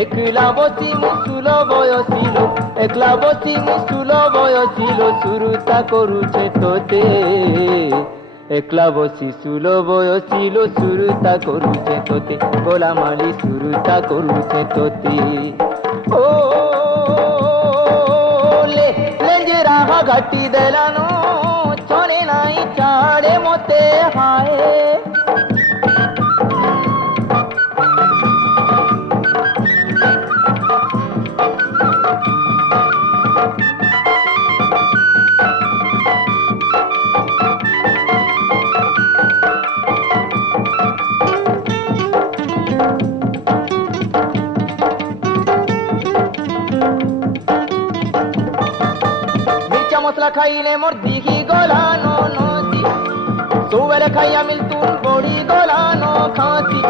একলা বসি মুসুল বয়সিল একলা বসি মুসুল বয়সিল সুরতা করুছে তোতে একলা বসি সুল বয়সিল সুরতা করুছে তোতে গোলামালি সুরতা করুছে তোতে ও লেঞ্জেরা ঘাটি দেলানো চলে নাই ছাড়ে মতে হায় মশলা খাইলে মোর দিঘি গলানো নদী সৌবেলে খাইয়া মিলতুন বড়ি গলানো খাঁচি